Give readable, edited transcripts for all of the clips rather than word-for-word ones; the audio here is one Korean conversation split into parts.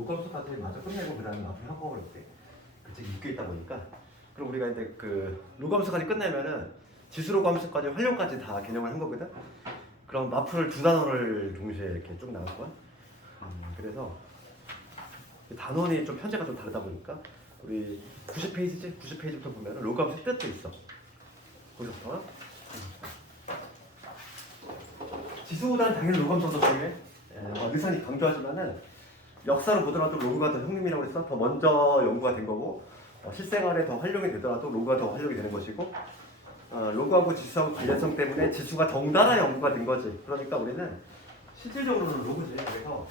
로그함수까지 마저 끝내고 그 다음에 앞에 한꺼번에 이렇게 그쪽이 묶여 있다 보니까 그럼 우리가 이제 그 로그함수까지 끝내면은 지수 로그함수까지 활용까지 다 개념을 한 거거든. 그럼 마프를 두 단원을 동시에 이렇게 쭉 나갈 거야. 그래서 단원이 좀 편제가 좀 다르다 보니까 우리 90페이지지? 90페이지부터 보면 로그함수 뜻도 있어. 거기서부터 지수보다는 당연히 로그함수가 더 중요해. 의산이 강조하지만은 역사로 보더라도 로그가 더 형님이라고 해서 더 먼저 연구가 된 거고 실생활에 더 활용이 되더라도 로그가 더 활용이 되는 것이고 로그하고 지수하고 관련성 때문에 지수가 덩달아 연구가 된 거지. 그러니까 우리는 실질적으로는 로그지. 그래서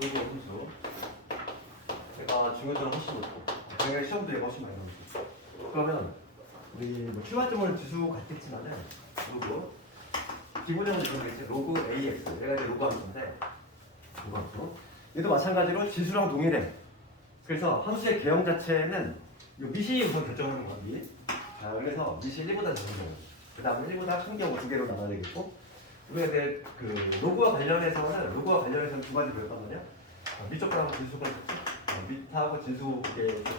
로그 함수 제가 중요도는 훨씬 높고 당연히 시험도 얘가 훨씬 많이 나오고 그러면 우리 뭐 출발점은 지수 같겠지만은 로그 기본적으로 이런 게 있지. 로그 AX 얘가 이제 로그 함수인데 로그 함수 얘도 마찬가지로 지수랑 동일해. 그래서 함수의 개형 자체는 이 미시 우선 결정하는 거야. 미. 자, 그래서 미시 1보다 작은 경우 그 다음에 1보다 큰 경우 두 개로 나눠야 되겠고 우리가 이제 그 로그와 관련해서는 두 가지 배웠단 말이야. 미적하고 진수가 있었지. 밑하고 진수 그게 있었지.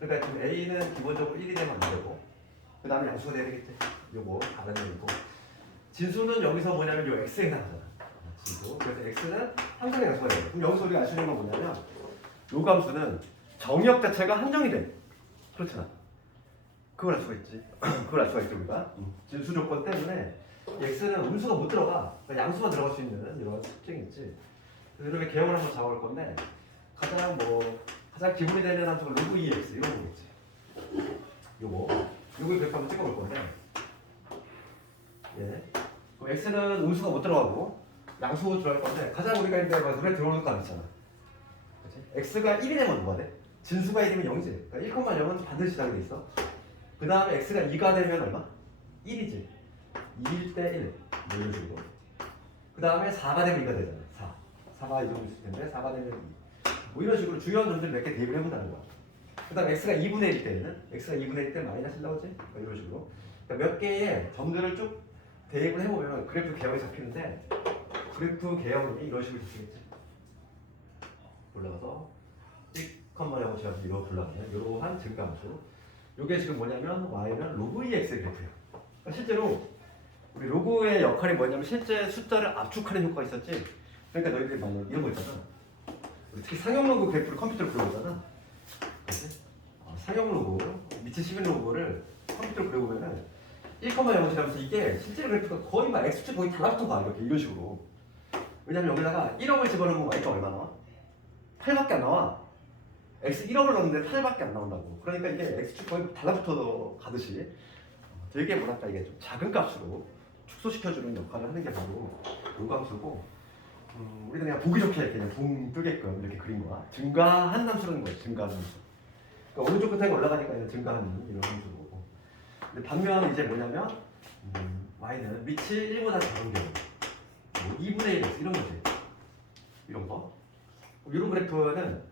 그러니까 지금 A는 기본적으로 1이 되면 안 되고 그 다음에 양수가 돼야 되겠지. 요거 다른 얘기고 진수는 여기서 뭐냐면 요 X에 해당하잖아. 진수. 그래서 X는 항상 양수가 돼요. 그럼 여기서 우리가 알 수 있는 건 뭐냐면 요감수는 정의역 자체가 한정이 돼. 그렇잖아. 그걸 알 수가 있지. 그걸 알 수가 있죠 우리가. 진수 조건 때문에 X는 음수가 못 들어가. 그러니까 양수만 들어갈 수 있는 이런 특징이 있지. 그래서 이렇게 개형을 한번 잡아볼 건데 가장 기본이 되는 함수가 로그 2x 이런 거겠지. 요거 그래프 한번 찍어볼 건데 예. 그럼 x는 음수가 못 들어가고 양수 들어갈 건데 가장 우리가 이제 눈에 들어오는 거 있잖아. 그치? x가 1이 되면 뭐가 돼? 진수가 1이면 0이지. 그러니까 1,0은 반드시 당돼 있어. 그 다음에 x가 2가 되면 얼마? 1이지. 2일 때 1. 뭐 이런 식으로. 그 다음에 4가 되면 2가 되잖아. 4가 이 정도 있을 텐데 4가 되면 2. 뭐 이런 식으로 중요한 점들 몇 개 대입을 해본다는 거야. 그 다음에 x가 2분의 1일 때는 x가 2분의 1일 때 마이너스 1 나오지? 이런 식으로. 그러니까 몇 개의 점들을 쭉 대입을 해보면 그래프 개형이 잡히는데 그래프 개형이 이런 식으로 잡히겠지. 올라가서 1,0 지나서 이렇게 올라가면 이러한 증가함수. 이게 지금 뭐냐면 y는 로그 2x의 그래프야. 그러니까 실제로 우리 로그의 역할이 뭐냐면 실제 숫자를 압축하는 효과가 있었지. 그러니까 너희들이 막 이런 거 있잖아. 특히 상용 로그 그래프를 컴퓨터로 그려보잖아. 상용 로그, 미치 11로그를 컴퓨터로 그려보면은 1,0 지나면서 이게 실제 그래프가 거의 막 x축 거의 달라붙어 봐. 이런 식으로. 왜냐면 여기다가 1억을 집어넣으면 y가 얼마 나와? 8밖에 안 나와. x 1억을 넣었는데 8밖에 안 나온다고. 그러니까 이게 x축 거의 달라붙어 가듯이 되게 뭐랄까 이게 좀 작은 값으로 축소시켜주는 역할을 하는 게 바로 로그함수고 우리는 그냥 보기 좋게 그냥 붕 뜨게끔 이렇게 그린 거야. 증가한 함수라는 거야. 증가한 함수. 그러니까 오른쪽 끝에 올라가니까 이제 증가하는 이런 함수고. 근데 반면 이제 뭐냐면 y는 밑이 1보다 작은 경우 뭐 2분의 1 이런 거지. 이런 거. 이런 그래프는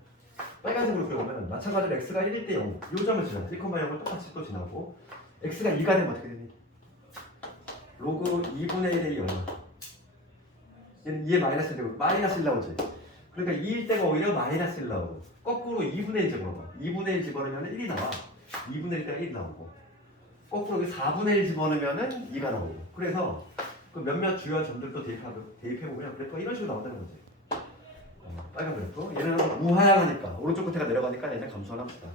빨간색으로 그려보면 마찬가지로 x가 1일 때 0, 이 점을 지나고 1,0을 똑같이 또 지나고 x가 2가 되면 어떻게 되니? 로그 2분의 1의 0. 얘는 2에 마이너스 되고 마이너스 1 나오지. 그러니까 2일 때가 오히려 마이너스 1 나오고 거꾸로 2분의 1 집어넣어. 2분의 1 집어넣으면 1이 나와. 2분의 1 때가 1이 나오고 거꾸로 4분의 1 집어넣으면 2가 나오고. 그래서 그 몇몇 주요한 점들도 대입해보면 그래프가 이런 식으로 나온다는 거지. 빨간 그래프. 얘는 우하향하니까 오른쪽 끝에가 내려가니까 얘는 감소하는 함수다.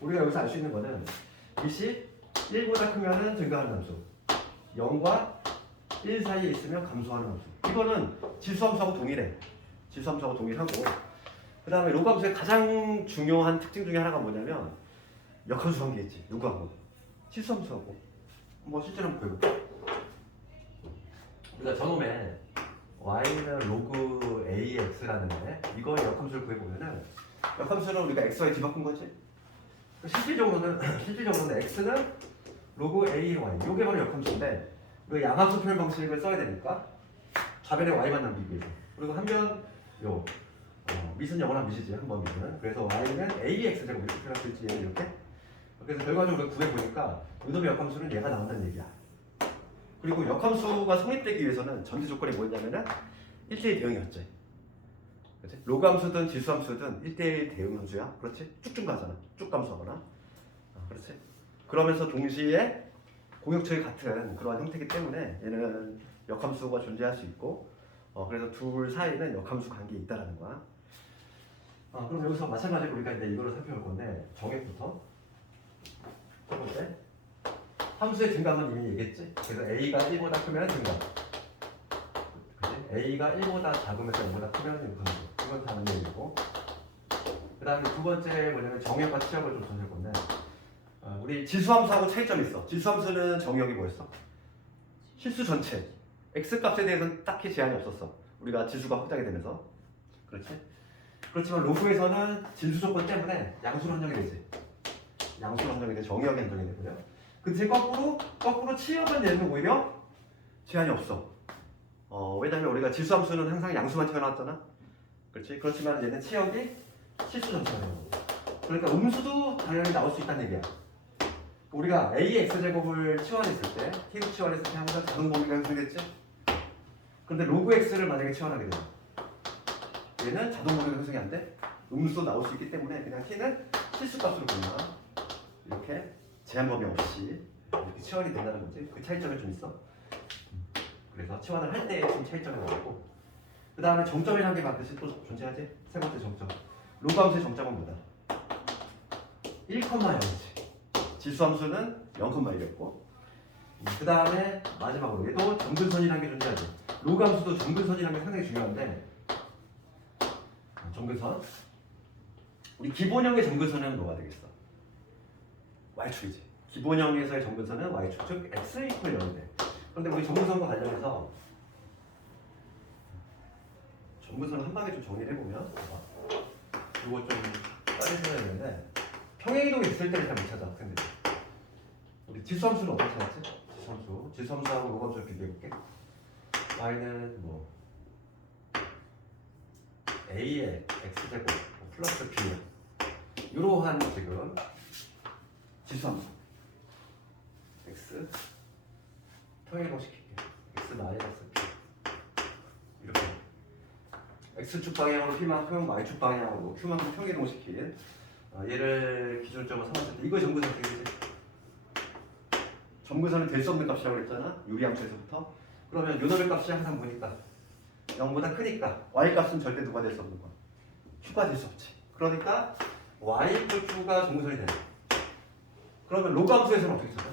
우리가 여기서 알 수 있는 거는 빛이 1보다 크면은 증가하는 함수, 0과 1 사이에 있으면 감소하는 함수. 이거는 지수함수하고 동일해. 지수함수하고 동일하고 그 다음에 로그함수의 가장 중요한 특징 중에 하나가 뭐냐면 역함수 관계 있지. 누구하고? 지수함수하고. 뭐 실제로 한번 보여볼게. 우리가 저놈에 y는 로그 ax라는 애 이거의 역함수를 구해보면은 역함수는 우리가 xy 뒤바꾼 거지. 실질적으로는 x는 로그 ay 이게 바로 역함수인데 우리가 양함수 표현 방식을 써야 되니까 좌변에 y만 남기기 위해서. 그리고 한변 밑은 영원한 밑이지. 한번 밑은. 그래서 y는 ax제곱 이렇게 표현할 수 있지. 이렇게. 그래서 결과적으로 구해보니까 이놈의 역함수는 얘가 나온다는 얘기야. 그리고 역함수가 성립되기 위해서는 전제 조건이 뭐였냐면은 1대1 대응이었지. 그렇지? 로그 함수든 지수 함수든 1대1 대응 함수야. 그렇지? 쭉쭉 가잖아. 쭉 감소하거나. 그렇지? 그러면서 동시에 공역처의 같은 그러한 형태이기 때문에 얘는 역함수가 존재할 수 있고 그래서 둘 사이는 역함수 관계에 있다라는 거야. 그럼 여기서 마찬가지로 우리가 이제 이거를 살펴볼 건데 정액부터 첫 번째 함수의 증가는 이미 얘기했지. 그래서 a가 1보다 크면 증가. 그치? a가 1보다 작으면서 0보다 크면 역함수. 이건 다 맞는 얘기고. 그 다음에 두 번째 뭐냐면 정역과 치역을 좀 전할 건데 우리 지수함수하고 차이점이 있어. 지수함수는 정역이 뭐였어? 실수 전체. x값에 대해서는 딱히 제한이 없었어. 우리가 지수가 확장이 되면서. 그렇지? 그렇지만 로그에서는 진수 조건 때문에 양수로 한정이 되지. 양수로 한정이 돼. 정역이 한정이 되고요. 근데 거꾸로 치역은 얘는 오히려 제한이 없어. 왜냐면 우리가 지수함수는 항상 양수만 튀어나왔잖아. 그렇지? 그렇지만 얘는 치역이 실수 전체가 되는 거고. 그러니까 음수도 당연히 나올 수 있다는 얘기야. 우리가 a의 x제곱을 치환했을 때, t로 치환했을 때 항상 작은 범위가 형성됐지? 그런데 로그 x를 만약에 치환하게 되면 얘는 자동 범위가 형성이 안 돼? 음수도 나올 수 있기 때문에 그냥 t는 실수값으로 보면 이렇게 제한 범위 없이 이렇게 치환이 된다는 거지. 그 차이점이 좀 있어. 그래서 치환을 할 때 좀 차이점이 나오고 그 다음에 정점이라는 게 반드시 또 존재하지? 세 번째 정점. 로그 함수의 정점은 뭐다? 1,0지. 지수함수는 0,1이었고 그 다음에 마지막으로 얘도 정근선이라는 게 존재하지. 로그 함수도 정근선이라는 게 상당히 중요한데 정근선 우리 기본형의 정근선은 뭐가 되겠어? y축이지. 기본형에서의 정근선은 y축 즉 x 이퀄 0이 돼. 그런데 우리 정근선과 관련해서 정근선을 한 방에 좀 정리를 해보면 이거 좀 따르셔야 되는데 평행이동이 있을 때를 잘 못 찾아 학생들이. 우리 지수함수는 어떻게 찾았지? 지수함수하고 로그함수를 비교해볼게. y는 뭐 a의 x제곱 플러스 b야. 이러한 지금 지수함수 x 평행이동 시킬게. x 마이너스 b 이렇게 x축 방향으로 p만큼 y축 방향으로 q만큼 평행이동 시킨 얘를 기준점으로 삼았을 때 이거 정근선 되겠지? 정근선은 될 수 없는 값이라고 그랬잖아. 유리함수에서부터. 그러면 요놈의 값이 항상 뭐니까 0보다 크니까 y 값은 절대 누가 될 수 없는 거야. q가 될 수 없지. 그러니까 y 이퀄 q가 정근선이 되네. 그러면 로그 함수에서는 어떻게 찾아?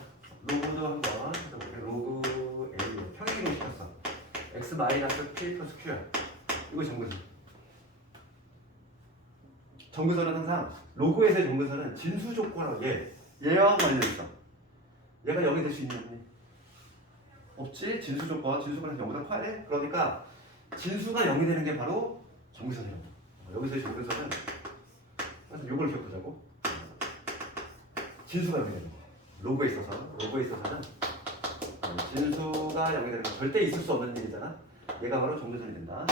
로그도 한번 찾아볼게. 로그 a 평행이동 시켰어. x 마이너스 p 플러스 q야. 이거 정근선. 정근선은 항상 로그에서의 정근선은 진수 조건하고 얘와 관련있어. 얘가 0이 될 수 있니? 없지. 진수 조건, 진수가 0보다 커야 돼. 그러니까 진수가 0이 되는 게 바로 정근선이라고. 여기서의 정근선은 그래서 이걸 기억하자고. 진수가 0이 되는 거야. 로그에 있어서는 진수가 0이 되는 거 절대 있을 수 없는 일이잖아. 얘가 바로 정근선이 된다.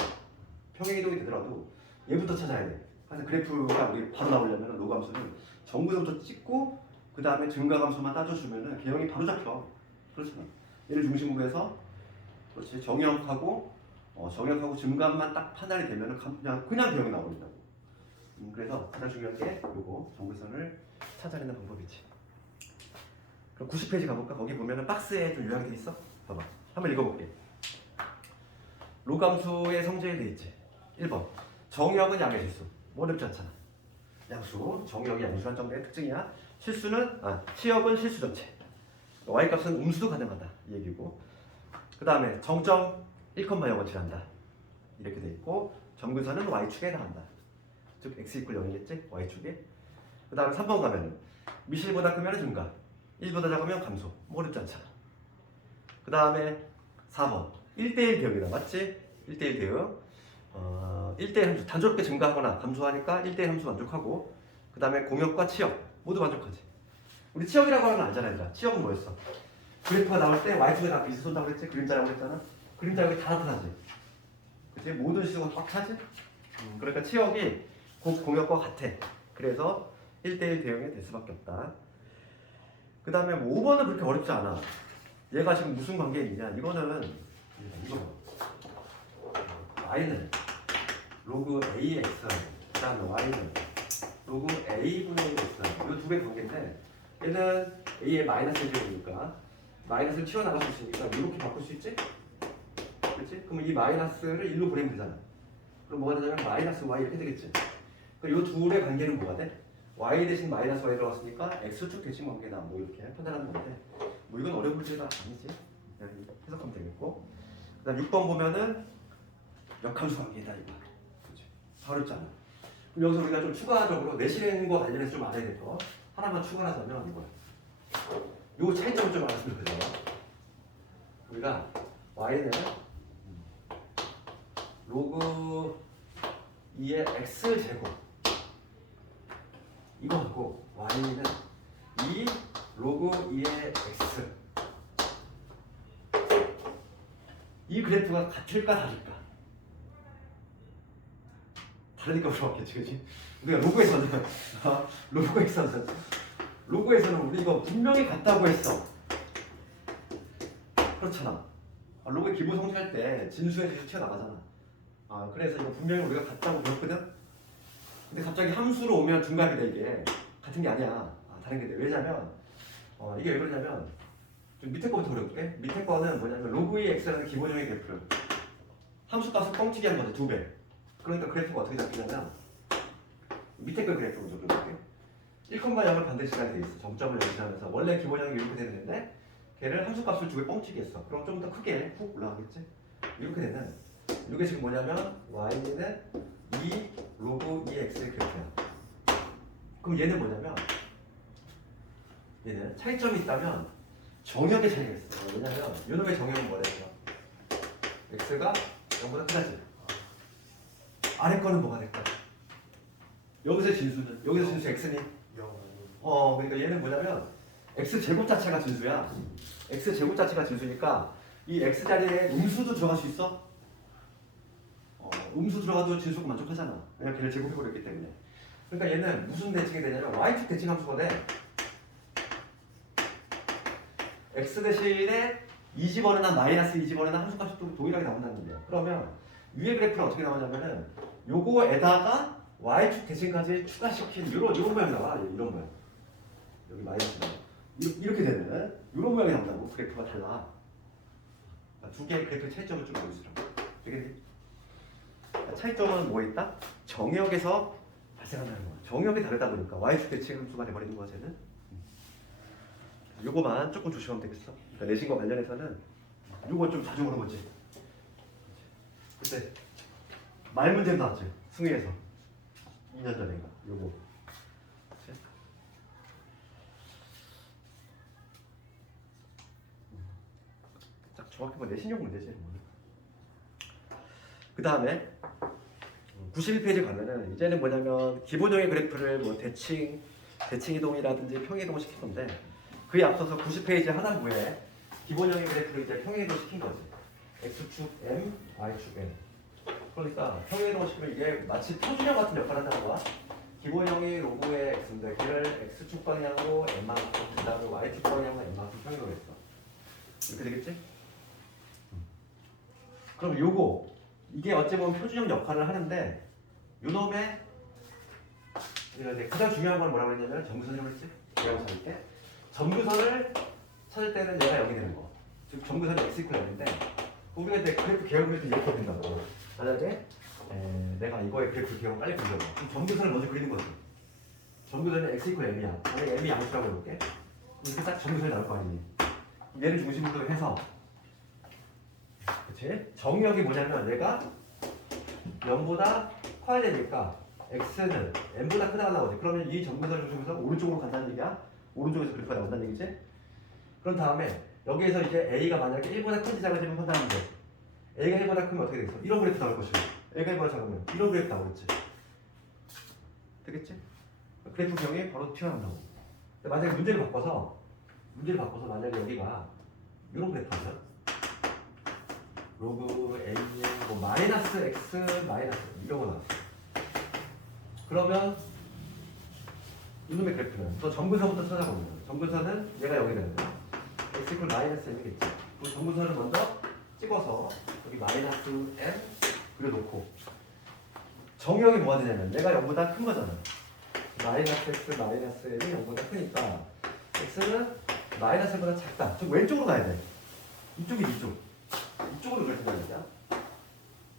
평행이동이 되더라도 얘부터 찾아야 돼. 그래서 그래프가 우리 바로 나오려면 로그 함수는 정근선부터 찍고 그 다음에 증가함수만 따져주면은 개형이 바로 잡혀. 그렇잖아. 얘를 중심으로 해서 그렇지 정역하고 증가만 딱 판단이 되면은 그냥 개형이 나오는다고. 그래서 가장 중요한 게 요거 정근선을 찾아내는 방법이지. 그럼 90페이지 가볼까? 거기 보면은 박스에 좀 요약이 돼 있어. 봐봐. 한번 읽어볼게. 로그 함수의 성질이 돼 있지. 1번 정역은 양의 실수. 뭐 어렵지 않잖아. 양수, 정역이 양수 한정대의 특징이야. 치역은 실수 전체. y값은 음수도 가능하다 이 얘기고. 그 다음에 정점 1,0을 칠한다 이렇게 돼 있고 정근선은 y축에 해당한다. 즉 x 이퀄 0이겠지? y축에. 그 다음에 3번 가면은 미실보다 크면 증가, 1보다 작으면 감소. 뭐 어렵지 않잖아. 그 다음에 4번 1대1 대응이다. 맞지? 1대1 대응. 1대1 함수 단조롭게 증가하거나 감소하니까 1대1 함수 만족하고 그 다음에 공역과 치역 모두 만족하지. 우리 치역이라고 하는 건 알잖아 얘들아. 치역은 뭐였어? 그래프가 나올 때 y축에 다 비슷 쏜다고 그랬지? 그림자라고 했잖아. 그림자 여기 다 나타나지. 그치? 모든 시수가 꽉 차지? 그러니까 치역이 곧 공역과 같아. 그래서 1대1 대응이 될 수밖에 없다. 그 다음에 뭐 5번은 그렇게 어렵지 않아. 얘가 지금 무슨 관계에 있냐? 이거는 이거 y는 로그 AX 그 다음에 Y는 로그 A분의 1 X 이 두 개의 관계인데 얘는 A의 마이너스 1이니까 마이너스를 튀어나갈 수 있으니까 이렇게 바꿀 수 있지? 그렇지? 그러면 이 마이너스를 1로 보내면 되잖아. 그럼 뭐가 되냐면 마이너스 Y 이렇게 되겠지. 그럼 이 둘의 관계는 뭐가 돼? Y 대신 마이너스 Y 들어갔으니까 X축 대칭 관계다 뭐 이렇게 판단하는 건데 뭐 이건 어려운 문제가 아니지. 그냥 해석하면 되겠고 그 다음 6번 보면은 역함수 관계다 이거. 그렇지? 어렵잖아. 그럼 여기서 우리가 좀 추가적으로 내신과 관련해서 좀 알아야 될 거 하나만 추가하자면 이거야. 요 차이점을 좀 알았으면 좋겠어. 우리가 Y는 로그 2의 X제곱 이거 갖고 Y는 2 로그 2의 X 이 그래프가 같을까 다를까? 다르니까 물어봤겠지, 그치? 우리가 로그에서는 우리 이거 분명히 같다고 했어. 그렇잖아. 로그의 기본 성질할 때 진수에서 튀어나가잖아. 그래서 이거 분명히 우리가 같다고 배웠거든? 근데 갑자기 함수로 오면 둔갑이다 이게. 같은 게 아니야. 다른 게 돼. 왜냐면 이게 왜 그러냐면 좀 밑에 거부터 그려볼게. 밑에 거는 뭐냐면 로그 2 x라는 기본형의 그래프를 함수값을 뻥튀기 한 거지 2배. 그러니까 그래프가 어떻게 잡히냐면 밑에 거 그래프를 좀 그려볼게. 1,0을 반드시 가야 돼 있어. 정점을 연시하면서 원래 기본형이 이렇게 되는데 걔를 함수값을 2배 뻥튀기 했어. 그럼 좀 더 크게 훅 올라가겠지? 이렇게 되는 이게 지금 뭐냐면 y는 2 로그 2x의 그래프야. 그럼 얘는 뭐냐면 얘는 차이점이 있다면 정역의 차이가 있어. 왜냐면 이놈의 정역은 뭐랬어? x가 0보다 크다지. 아래 거는 뭐가 될까? 여기서 진수는 여기서 진수 x니? 그러니까 얘는 뭐냐면 x 제곱 자체가 진수야. x 제곱 자체가 진수니까 이 x 자리에 음수도 들어갈 수 있어? 음수 들어가도 진수가 만족하잖아. 왜냐면 걔를 제곱해버렸기 때문에. 그러니까 얘는 무슨 대칭이 되냐면 y축 대칭 함수가 돼. x 대신에 2집어넣으나 마이너스 2집어넣으나 함수값이 또 동일하게 나온다는 거야. 그러면 위의 그래프는 어떻게 나오냐면은 요거에다가 y축 대칭까지 추가시킨 요런 모양이 나와. 이런 모양. 여기 마이너스가 이렇게 되는 이런 모양이 나온다고. 그래프가 달라. 두 개의 그래프의 차이점을 좀 보여주라고. 되겠니? 차이점은 뭐 있다? 정역에서 발생한다는 거야. 정역이 다르다 보니까 y축 대칭 함수가 돼버리는 거야, 쟤는. 요거만 조금 조심하면 되겠어. 그러니까 내신과 관련해서는 요거 좀 자주 물어보지. 그때 말 문제 나왔지. 승희에서 2년 전인가. 요거. 그치? 딱 정확히 뭐 내신용 문제지. 그 다음에 91페이지 가면은 이제는 뭐냐면 기본형의 그래프를 뭐 대칭 이동이라든지 평이동을 시킨 건데 그에 앞서서 90페이지 하단부에 기본형의 그래프를 이제 평이동 시킨 거지. x축 m, y축 n. 그러니까 평이동 시키면 이게 마치 표준형 같은 역할을 한다는 거야. 기본형이 로그의 x인데 걔를 x축 방향으로 n만큼 그 다음에 y축 방향으로 n만큼 평이동했어. 이렇게 되겠지? 그럼 요거 이게 어찌 보면 표준형 역할을 하는데 요놈의 가장 중요한 건 뭐라고 했냐면 점근선을 했지? 얘라고 찾을 때 점근선을 찾을 때는 얘가 여기 되는 거. 즉 점근선이 x 이퀄 0인데 우리가 이제 그래프 개혁을 할 때 이렇게 된다고. 만약에 내가 이거의 그래프 개혁을 빨리 그리려고 그럼 점근선을 먼저 그리는 거지. 점근선이 x 이퀄 m이야. 만약에 m이 양수라고 해볼게. 이렇게 딱 점근선이 나올 거 아니니. 얘를 중심으로 해서 그치? 정역이 뭐냐면 얘가 0보다 커야 되니까 x는 n보다 크다가 나오지. 그러면 이 점근선 중심에서 오른쪽으로 간다는 얘기야. 오른쪽에서 그래프가 나온다는 얘기지. 그런 다음에 여기에서 이제 a가 만약에 1보다 큰지 작은지만 판단하면 돼. a가 1보다 크면 어떻게 되겠어? 이런 그래프 나올 것이고 a가 1보다 작으면 이런 그래프 나오겠지. 되겠지? 그래프 경이 바로 튀어나온다고. 만약에 문제를 바꿔서 만약에 여기가 이런 그래프면 로그 a의 뭐 마이너스 x 마이너스 이런 거 나왔어. 그러면 이놈의 그래프는 또 점근선부터 찾아보면 점근선은 얘가 여기 되는 거야. x 이퀄 마이너스 m이겠지. 그 점근선을 먼저 찍어서 여기 마이너스 m 그려놓고 정의역이 뭐가 되냐면 내가 0보다 큰 거잖아. 마이너스 x 마이너스 1이 0보다 크니까 x는 마이너스 1보다 작다. 좀 왼쪽으로 가야 돼. 이쪽이 이쪽. 이쪽으로 그렇게 가야 돼.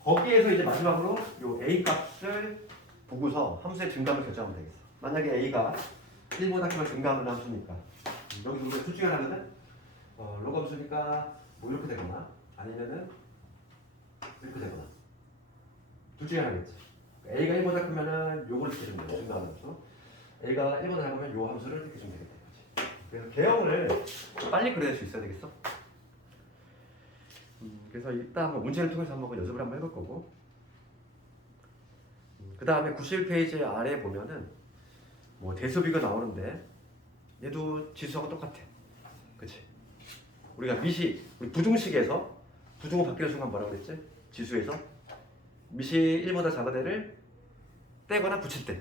거기에서 이제 마지막으로 요 a 값을 보고서 함수의 증감을 결정하면 되겠어. 만약에 a가 1보다 크면 증감을 함수니까 여기 우리가 둘 중에 하나는 로그 함수니까 뭐 이렇게 되거나 아니면은 이렇게 되거나 둘 중에 하나겠지. a가 1보다 크면은 요걸 이렇게 주면 돼. 증감 함수. a가 1보다 작으면 요 함수를 이렇게 주면 되겠다. 그래서 개형을 빨리 그려낼 수 있어야 되겠어. 그래서 일단 한번 문제를 통해서 한번 연습을 한번 해볼 거고, 그 다음에 91페이지 아래 보면은 뭐 대소비가 나오는데 얘도 지수하고 똑같아. 그치? 우리가 우리 부등식에서 부등호 바뀌는 순간 뭐라고 그랬지? 지수에서 미시 1보다 작은 애를 떼거나 붙일 때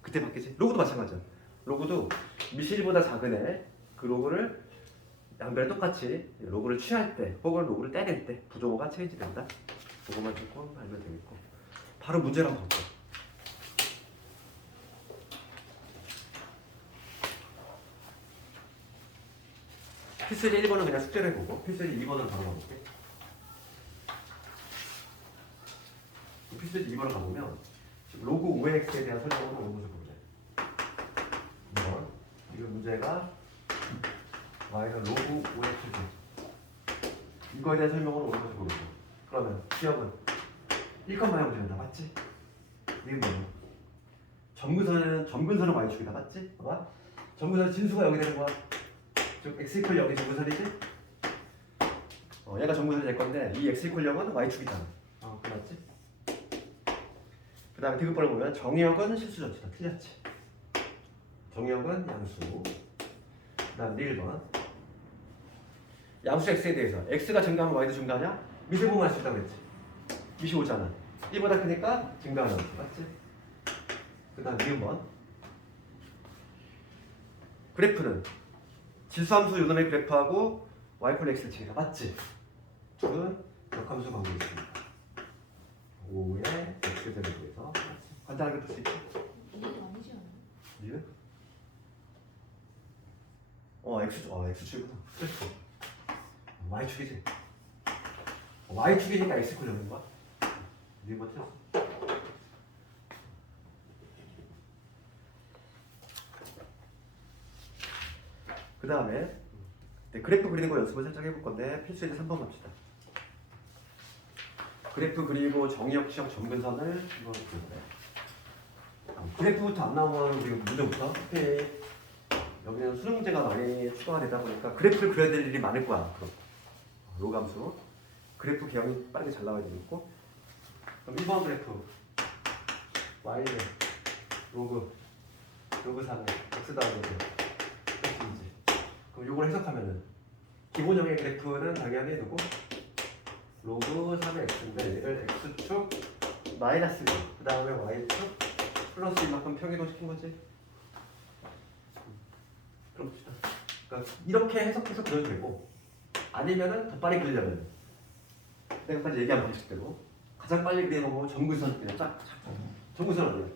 그때 바뀌지? 로그도 마찬가지야. 로그도 미시 1보다 작은 애 그 로그를 양변에 똑같이 로그를 취할 때 혹은 로그를 떼낼 때 부등호가 체인지 된다. 그것만 조금 알면 되겠고, 바로 문제를 한번 볼게요. P3 1번은 그냥 숙제를 해보고 P3 2번은 바로 가볼게. P3 2번을 가보면 지금 로그 5x에 대한 설명을 온 것을 보자. 2번 이거 문제가 y는 로그 5x 이거에 대한 설명을 온 것을 보고, 그러면 기억은 1컷만 해보면 된다. 맞지? 이게 뭐야? 점근선은 y축이다. 맞지? 봐봐. 점근선 진수가 여기 되는 거야. 즉 x 이퀄 0이 점근선이지? 얘가 점근선이 될 건데 이 x 이퀄 0은 y축이잖아. 그 맞지? 그 다음에 디귿번을 보면 정의역은 실수전치다. 틀렸지? 정의역은 양수. 그 다음 1번 양수 x에 대해서 x가 증가하면 y도 증가하냐? 미세분할 수 있다고 했지? 미시 오잖아. 1보다 크니까 증가하는 거 맞지? 그 다음 2번 그래프는 지수함수 요놈의 그래프하고 y x 칭이다. 맞지? 둘은 역함수 관계 있습니다. 5의 x 제곱에서 간단하게 풀 수 있지? 이게 아니지 않아요? 니은? x축이구나. y축이지. y축이니까 x 콜 0인 거야. 니은 맞죠? 그 다음에 그래프 그리는 거 연습을 살짝 해볼 건데 필수에서 3번 갑시다. 그래프 그리고 정의역, 취역, 점근선을 이거 그래프부터 안 나오면 우리 문제부터 오케이. 여기는 수능 문제가 많이 추가가 되다 보니까 그래프를 그려야 될 일이 많을 거야. 그럼 로그 함수 그래프 개형이 빠르게 잘 나와야 되겠고, 그럼 1번 그래프 y는 로그 3에 x 다음에 x인지, 그럼 이걸 해석하면은 기본형의 그래프는 당연히 누구? 로그 3의 x인데 얘를 x축 마이너스 1, 그 다음에 y축 플러스 1만큼 평이동 시킨 거지. 그럼 봅시다. 그러니까 이렇게 해석해서 그려도 되고, 아니면은 더 빨리 그리려면 내가까지 얘기한 방식대로 가장 빨리 그리는 거 보면 점근선 그냥 쫙 점근선을 그려.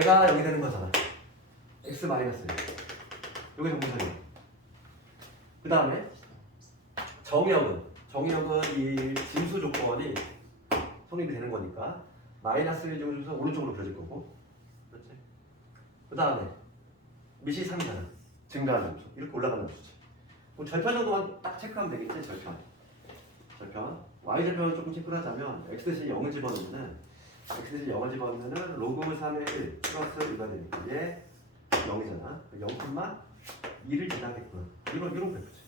얘가 여기 되는 거잖아. x 마이너스 1. 여기 점근선이야. 그 다음에 정의역은 이 진수 조건이 성립이 되는 거니까 마이너스 1 중에서 오른쪽으로 그려질 거고, 그렇지? 그 다음에 미시 3이잖아. 증가하는 함수. 이렇게 올라가는 함수지. 그럼 절편 정도만 딱 체크하면 되겠지? 절편. y 절편을 조금 체크를 하자면 x 대신 0을 집어넣으면 로그 3의 1 플러스 1가 되니까 얘 0이잖아. 0,2를 지나겠구나. 이런 그래프지.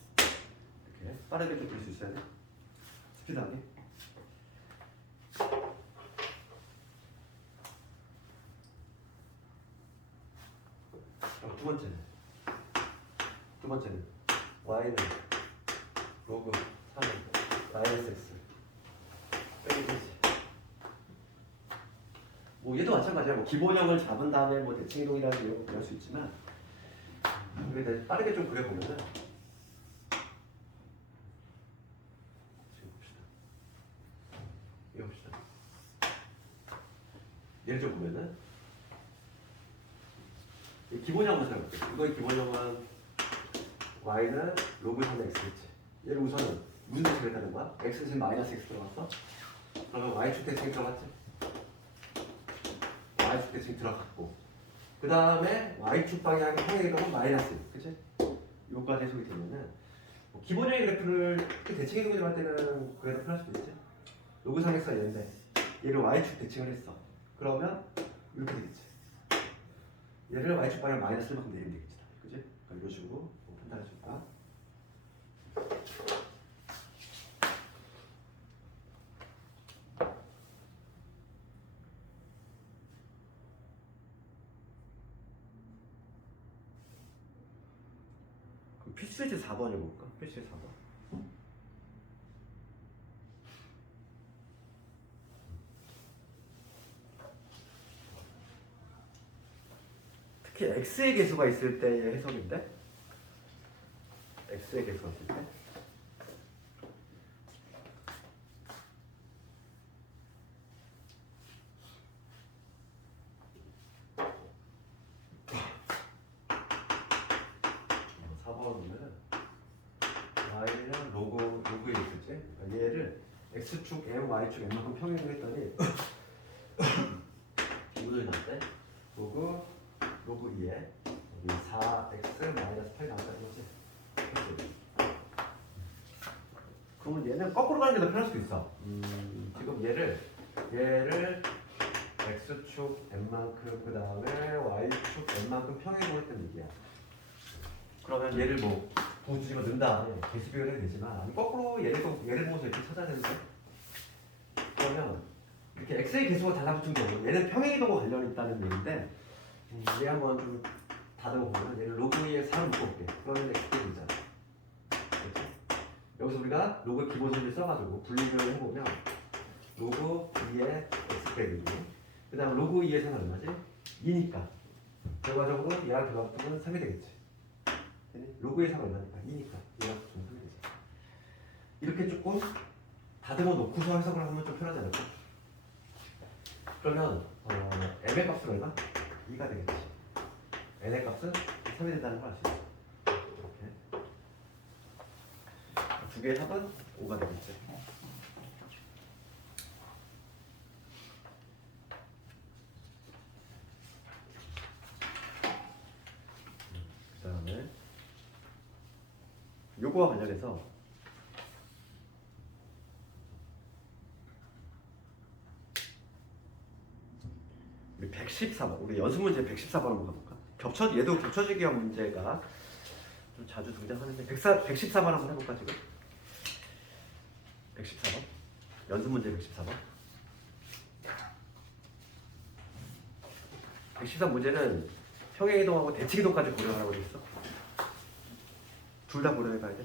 이렇게 빠르게 좀 그릴 수 있어야 돼. 스피드하게. 두 번째는 y는 로그 3의 마이너스 x 빼기 되지. 뭐 얘도 마찬가지야. 뭐 기본형을 잡은 다음에 뭐 대칭이동이라는 이런 거 할 수 있지만, 근데 빠르게 좀 그려보면은 지금 봅시다. 예를 들어 보면은 이 기본형 한번 생각해볼게요. 이거의 기본형은 y는 로그 3의 x겠지. 얘를 우선은 무슨 대칭을 했다는 거야? x는 지금 마이너스 x 들어갔어? 그러면 y축 대칭이 들어갔지? y축 대칭이 들어갔고 그 다음에 y축 방향의 평행이동은 마이너스 그치? 이것까지 해석이 되면은 뭐 기본형의 그래프를 대칭해동을 할 때는 그래도 편할 수도 있지. 로그 3x가 얘인데 얘를 y축 대칭을 했어. 그러면 이렇게 되겠지. 얘를 y축 방향 마이너스 1만큼 내리면 되겠지. 그치? 그러니까 이런 식으로 뭐 판단해줄까? 그럼 필수제 4번 해볼까? 필수제 4번. 특히 x의 개수가 있을 때의 해석인데 x의 개수가 있을 때 y는 로그에 있을지 얘를 x축 m, y축 m만큼 평행을 했더니 기분을 났대. 로그 2에 여기 4x 마이너스 8이 나왔다는 거지. 그러면 얘는 거꾸로 가는 게 더 편할 수도 있어. 지금 얘를 x축 m만큼 그 다음에 y축 m만큼 평행을 했던 얘기야. 그러면 얘를 뭐 부주기로 넣은 다음에 개수 비교를 해도 되지만 아니 거꾸로 얘를 보면서 이렇게 찾아야 되는데 그러면 이렇게 x의 개수가 달라붙은 경우 얘는 평행이동과 관련이 있다는 얘기인데 얘 한번 좀 다듬어 보면 얘를 로그 2에 4를 묶어볼게. 그러면 x가 되잖아. 그렇죠? 여기서 우리가 로그 기본식을 써가지고 분리를 해보면 로그 2에 x 빼기 그 다음 로그 2의 3은 얼마지? 2니까 결과적으로 얘랑 결과붙으면 3이 되겠지. 로그의 3은 얼마니까? 2니까 얘랑 붙으면 3이 되지. 이렇게 조금 다듬어 놓고서 해석을 하면 좀 편하지 않을까? 그러면 m의 값은 얼마? 2가 되겠지. n의 값은 3이 된다는 걸 알 수 있어. 이렇게 두 개의 합은 5가 되겠지. 그 다음에 요거와 관련해서 우리 114번, 우리 연습 문제 114번 한번 가볼까? 얘도 겹쳐지기형 문제가 좀 자주 등장하는데 114번 한번 해볼까 지금? 114번 연습 문제 114번 114 문제는 평행이동하고 대칭이동까지 고려하라고 돼 있어. 둘 다 고려해봐야 돼.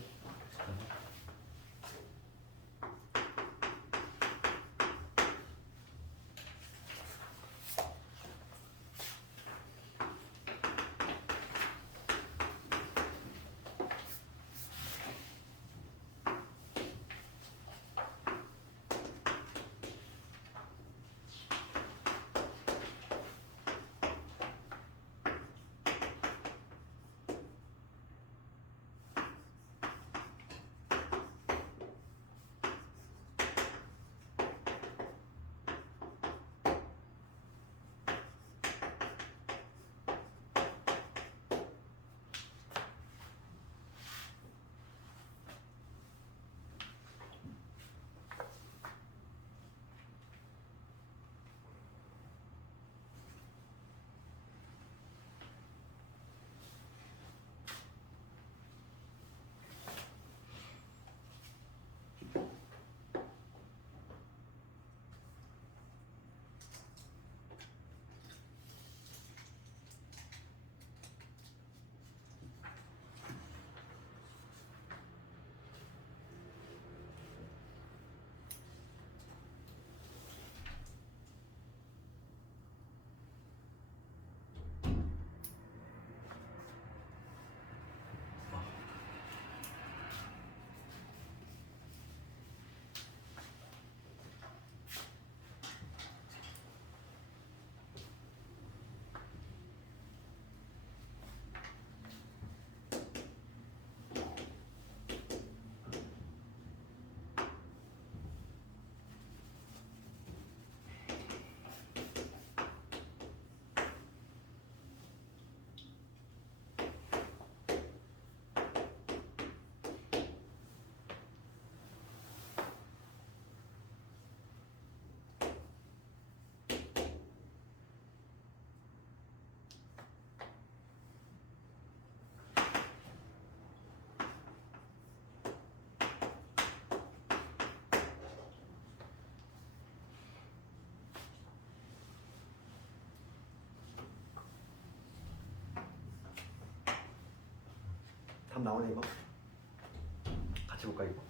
나오네 이거. 같이 볼까 이거?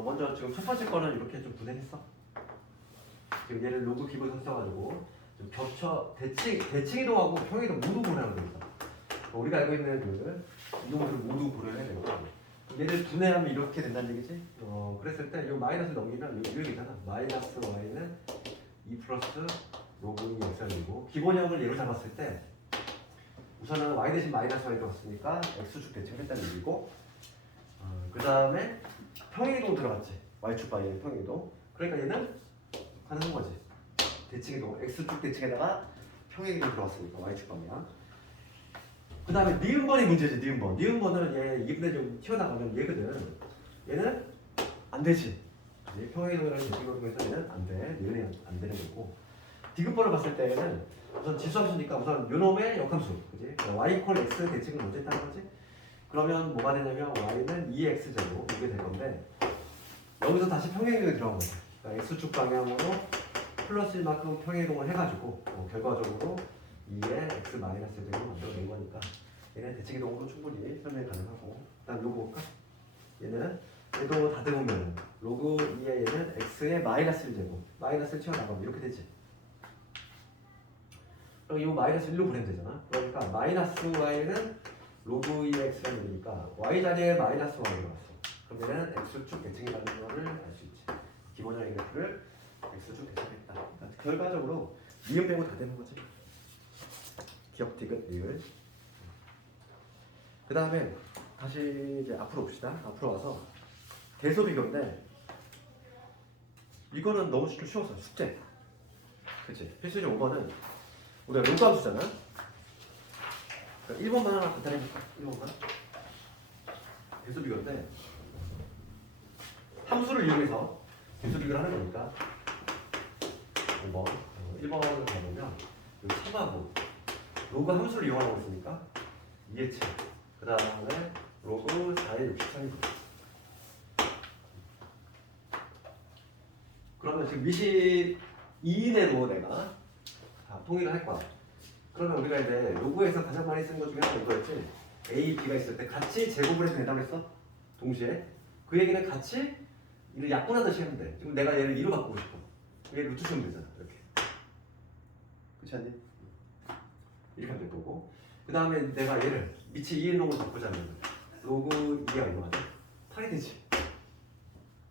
먼저 지금 첫 번째 거는 이렇게 좀 분해했어. 지금 얘를 로그 기본 써가지고 좀 겹쳐 대칭이동하고 평이동 모두 고려하는 거 있어. 우리가 알고 있는 그 이동들을 모두 고려해야 되고 얘를 분해하면 이렇게 된다는 얘기지. 그랬을 때 이 마이너스 넘기면 이거 되잖아. 마이너스 y는 2 플러스 로그 2 x가 되고 기본형을 예로 잡았을 때 우선은 y 대신 마이너스 y 들어갔으니까 x축 대칭했다는 얘기고 그 다음에 평행이동 들어갔지. y축 y의 평행이동. 그러니까 얘는 가능한 거지. 대칭이동 x축 대칭에다가 평행이동 들어갔으니까 y축 방향. 그 다음에 니은번이 문제지. 니은번은 얘 2분의 좀 튀어나가면 얘거든. 얘는 안 되지. 평행이동이라는 대칭이동에서 얘는 안 돼. 니은이 안 되는 거고. 디귿번을 봤을 때는 우선 지수함수니까 우선 요놈의 역함수, 그지? y 이퀄 x 대칭을 먼저 했다는 거지. 그러면 뭐가 되냐면 y는 2x 제곱 이게 될 건데 여기서 다시 평행이동이 들어간 거지. 그러니까 x축 방향으로 플러스 1만큼 평행이동을 해가지고 결과적으로 2의 x 마이너스 제곱을 만들어낸 거니까 얘는 대칭이동으로 충분히 설명이 가능하고. 그다음 요거 볼까? 얘도 다듬으면 로그 2의 얘는 x의 마이너스 1제곱 마이너스 1 튀어나가면 이렇게 되지. 그럼 이 마이너스 1로 보내면 되잖아. 그러니까 마이너스 y는 로그 2의 x가 되니까 y 자리에 마이너스 y가 왔어. 그럼 얘는 x축 대칭이라는 거를 알 수 있지. 기본적인 그래프를 x축 대칭했다. 그러니까 결과적으로 니은 빼고 다 되는 거지. 기억 디귿 니을. 그 다음에 다시 이제 앞으로 봅시다. 앞으로 와서 대소 비교인데 이거는 너무 좀 쉬웠어. 숙제. 그치? 필수적 5번은 우리가 로그 함수잖아. 그러니까 1번만 하나 간단히 해볼까? 1번만. 대소 비교인데 함수를 이용해서 대소 비교를 하는 거니까 5번 1번을 가보면 여기 3하고 로그 함수를 이용하고 있으니까 2의 7. 그 다음에 로그 4의 63이고. 그러면 지금 미시 2인으로 내가 통일을 할 거야. 그러면 우리가 이제 로그에서 가장 많이 쓴 것 중에 하나 이거였지. A, B가 있을 때 같이 제곱을 해서 된다고 했어? 동시에. 그 얘기는 같이 이를 약분하듯이 하면 돼. 지금 내가 얘를 2로 바꾸고 싶어. 얘 루트 쓰면 되잖아. 이렇게. 그렇지 않니? 이렇게 하면 될 거고. 그 다음에 내가 얘를 미치 2인 로그로 바꾸자면 로그 2가 얼마나 돼? 8이 되지.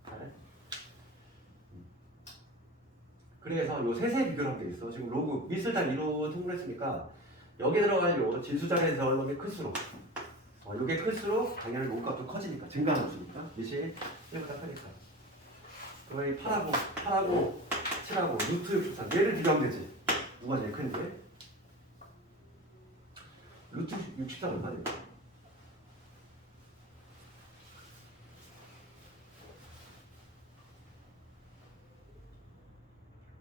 8. 그래서 요 셋의 비교를 한 게 있어. 지금 로그 밑을 다 2로 통분했으니까 여기에 들어갈 요 진수자리에 들어가는 게 클수록 요게 클수록 당연히 로그 값도 커지니까 증가하는 수니까 밑이 1보다 크니까. 그러면 이 8하고 7하고 루트 63 얘를 비교하면 되지. 누가 제일 큰지. 루트 63 얼마 됩니까?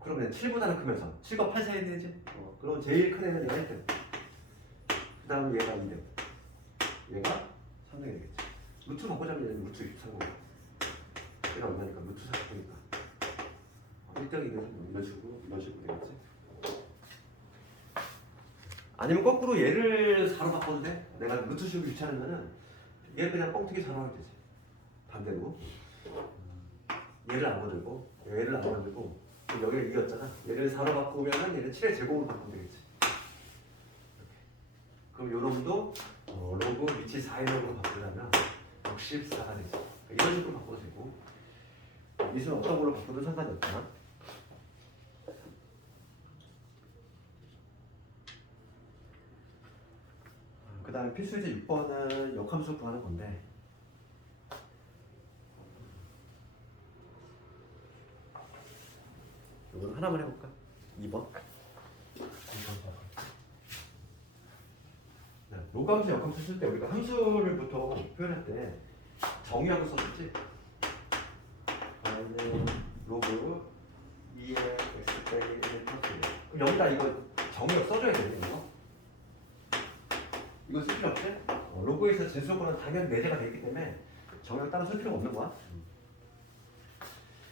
그러면 7보다는 크면서 7과 8 사이에 되지? 그럼 제일 큰 애는 얘가 1등. 그 다음 얘가 2등. 얘가 3등이 되겠지. 루트 바꾸자면 얘는 루트 63거야. 얘가 얼마니까? 루트 49니까. 1등, 2등 이런 식으로 되겠지. 아니면 거꾸로 얘를 4로 바꿔도 돼? 내가 루트 식으로 귀찮으면은 얘를 그냥 뻥튀기 4로 하면 되지. 반대로. 얘를 안 건들고, 얘를 안 건들고, 여기가 2였잖아. 얘를 4로 바꾸면은 얘를 7의 제곱으로 바꾸면 되겠지. 이렇게. 그럼 요 놈도 로그 위치 4의 놈으로 바꾸려면 64가 되지. 이런 식으로 바꿔도 되고. 미수는 어떤 걸로 바꾸든 상관이 없잖아. 그 다음에 필수제 6번은 역함수 구하는 건데 이건 하나만 해볼까? 2번. 로그함수, 역함수 쓸 때 우리가 함수를 보통 표현할 때 정의하고 썼지. y는 로그 2의 x 빼기 1의 플러스 1. 그럼 여기다 이거 정의역 써줘야 되는 거? 이거 쓸 필요 없지? 로그에서 진수분은 당연히 내재가 되어 있기 때문에 정의역 따로 쓸 필요가 없는 거야.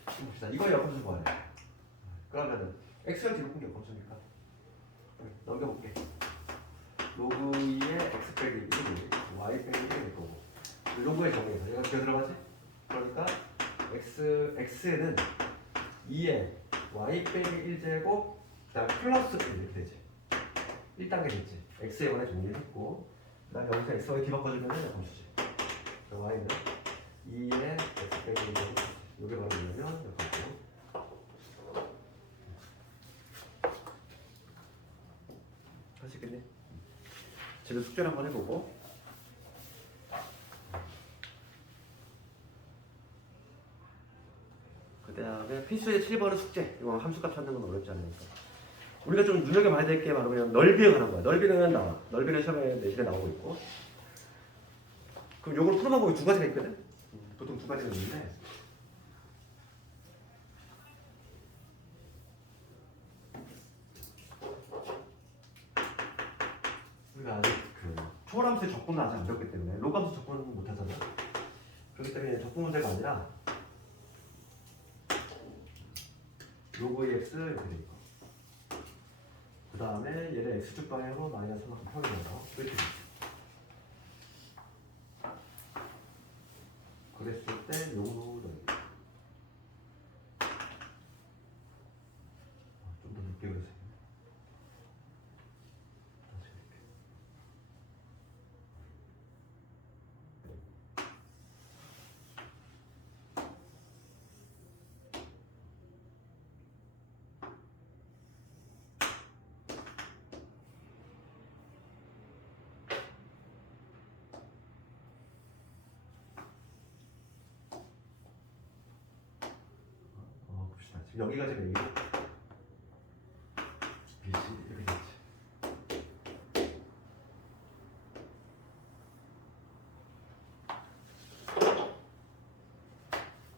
봅시다. 이거 역함수 구하래. 그러면은 x가 뒤로 푼 게 역함수니까 넘겨볼게. 로그 2의 x 빼기 1이 y 빼기 1이 될 거고 로그의 정의에서 얘가 기어 들어가지? 그러니까 x는 2에 y 빼기 1제곱 그다음 플러스 1 이렇게 되지. 1단계 됐지. x에 관해 정리했고 그다음에 여기서 xy 뒤바꿔주면 약간 주지. y는 2에 x 빼기 1제곱 여기 바로 넣으면 이렇게 되고 할 수 있겠니? 집에 숙제를 한번 해보고 그 다음에 필수의 7번은 숙제. 이거 함수값 찾는 건 어렵지 않으니까 우리가 좀 눈여겨봐야 될 게 바로 그냥 넓이에 관한 거야. 넓이는 나와. 넓이는 시험에 내실에 나오고 있고 그럼 요걸 푸는 방법이 두 가지가 있거든. 보통 두 가지가 있는데 우리가 아직 그 초월함수의 적분은 아직 안 배웠기 때문에 로그함수 적분은 못하잖아. 그렇기 때문에 적분 문제가 아니라 로그 x 이렇게 돼 있고 그 다음에 얘를 x축 방향으로 마이너스 3만큼 평이라서 이렇게 돼 있어. 그랬을 때 요거 넓이 좀 더 늦게 그렸어요. 다시 이렇게 봅시다. 지금 여기가 지금 A고 B, C 이렇게 됐지.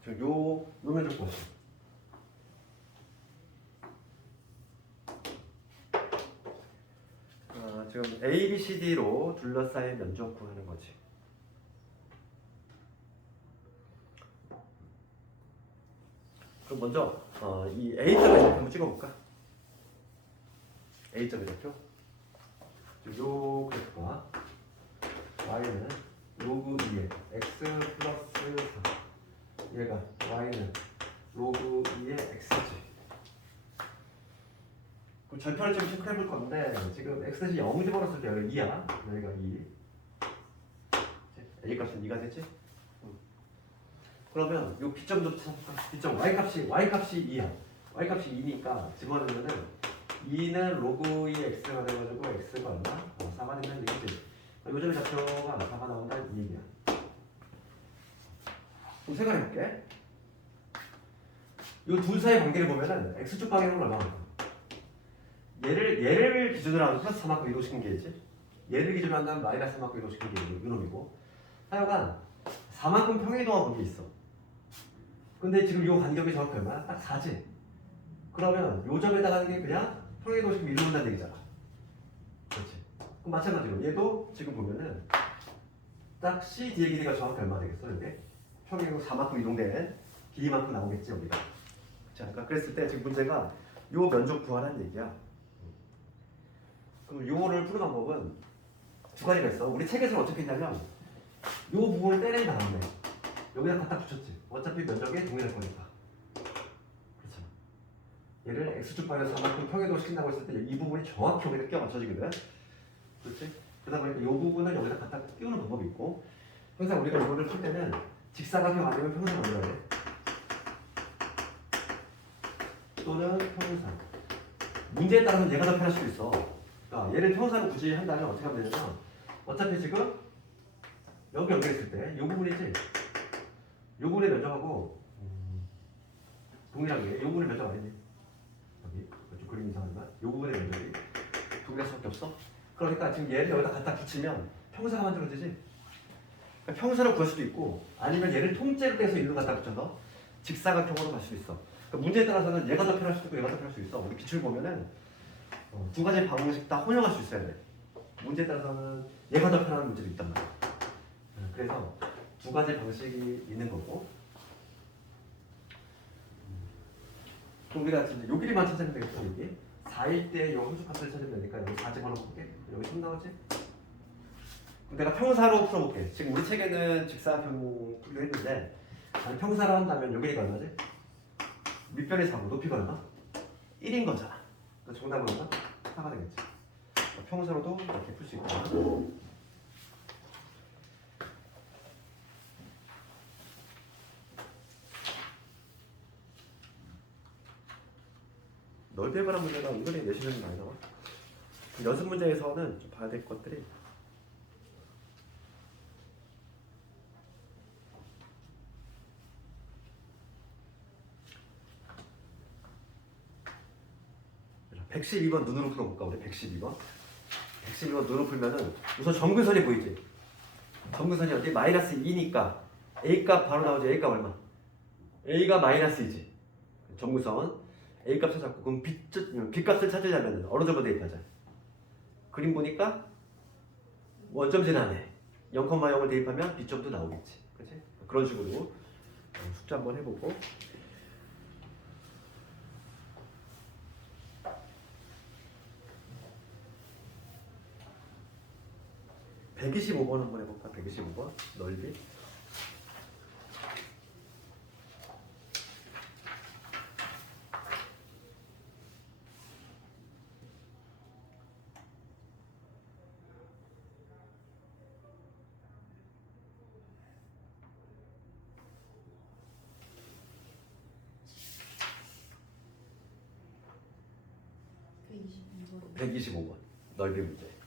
지금 요 면적 보시. 지금 A, B, C, D로 둘러싸인 면적 구하는 거지. 그럼 먼저 이 A점의 좌표 한번 찍어볼까? A점의 좌표. 요 그래프가 y는 로그 2에 x 플러스 4 얘가 y는 로그 2에 x지. 그 절편을 좀 체크해 볼 건데 지금 x는 0 집어넣었을 때 여기가 2야. 여기가 2. A 값은 2가 됐지? 그러면 요 B점도 찾아볼까? B점 Y값이 2야. Y값이 2니까 집어넣으면은 2는 로그 2의 X가 돼가지고 X가 얼마? 4가 된다는 얘기지. 요점의 좌표가 4가 나온다는 이 얘기야. 그럼 생각해볼게. 요 둘 사이 관계를 보면은 X축 방향은 얼마나? 얘를 기준으로 하면 플러스 3만큼 이동시킨 게지. 얘를 기준으로 한다면 마이너스 3만큼 이동시킨 게 이놈이고 하여간 4만큼 평행이동한 관계 있어. 근데 지금 요 간격이 정확히 얼마야? 딱 4지. 그러면 요 점에다가 하는 게 그냥 평행이동시키면 일로 온다는 얘기잖아. 그렇지. 그럼 마찬가지로 얘도 지금 보면은 딱 CD의 길이가 정확히 얼마 되겠어? 이게 평행이동 4만큼 이동된 길이만큼 나오겠지 여기가. 그렇지 않을까? 그랬을 때 지금 문제가 요 면적 구하라는 얘기야. 그럼 요거를 푸는 방법은 두 가지가 있어. 우리 책에서는 어떻게 했냐면 요 부분을 떼낸 다음에 여기다 갖다 붙였지. 어차피 면적이 동일할 거니까. 그렇죠. 얘를 x축 방향 4만큼 평행이동 시킨다고 했을 때 이 부분이 정확히 여기다 끼워 맞춰지거든. 그렇지? 그러다 보니까 이 부분을 여기다 갖다 끼우는 방법이 있고 항상 우리가 이거를 풀 때는 직사각형 아니면 평행선 올려야 돼. 또는 평행선. 문제에 따라서는 얘가 더 편할 수도 있어. 그러니까 얘를 평행선을 굳이 한다면 어떻게 하면 되냐면 어차피 지금 여기 연결했을 때 이 부분이지. 이 부분의 면적하고 동일하게 이 부분의 면적 아니지? 여기 좀 그림 이상하지만 이 부분의 면적이 동일할 수밖에 없어. 그러니까 지금 얘를 여기다 갖다 붙이면 평사가 만들어지지. 그러니까 평사를 구할 수도 있고 아니면 얘를 통째로 떼서 일로 갖다 붙여서 직사각형으로 갈 수도 있어. 그러니까 문제에 따라서는 얘가 더 편할 수도 있고 얘가 더 편할 수 있어. 우리 기출 보면은 두 가지 방식 다 혼용할 수 있어야 돼. 문제에 따라서는 얘가 더 편한 문제도 있단 말이야. 그래서 두 가지 방식이 있는 거고. 그럼 우리가 진짜 요 길이만 찾으면 되겠어. 여기 4일 때 요 함수값을 찾으면 되니까 여기 4 집어넣고 볼게. 여기 3 나오지? 내가 평사로 풀어볼게. 지금 우리 책에는 직사각형 풀기로 했는데 평사로 한다면 여기가 얼마지? 밑변의 4고 높이가 얼마? 1인 거잖아. 정답은 얼마? 4가 되겠지. 평사로도 이렇게 풀 수 있다. 넓이에 관한 문제가 은근히 내시는 많이 나와. 연습 문제에서는 좀 봐야 될 것들이 자, 112번 눈으로 풀어볼까 우리 112번 112번 눈으로 풀면은 우선 점근선이 보이지. 점근선이 어디? 마이너스 2니까 A값 바로 나오지. A값 얼마? A가 마이너스 2지. 점근선 A값 찾았고 그럼 B값을 찾으려면 어느 정도 대입하자. 그림 보니까 원점진 안에 0,0을 대입하면 B점도 나오겠지. 그치? 그런 식으로 숙제 한번 해보고 125번 한번 해볼까? 125번 넓이 125번 넓이 문제.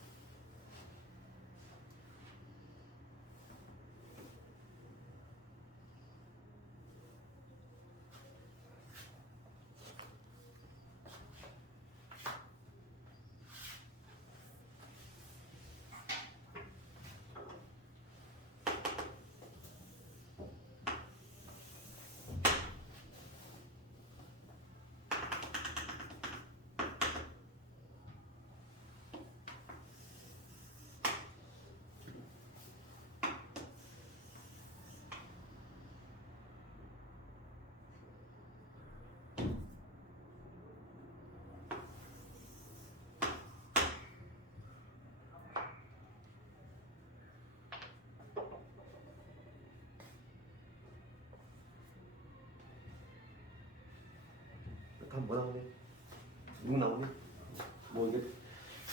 다음 뭐 나오니? 6 나오니? 뭐 이게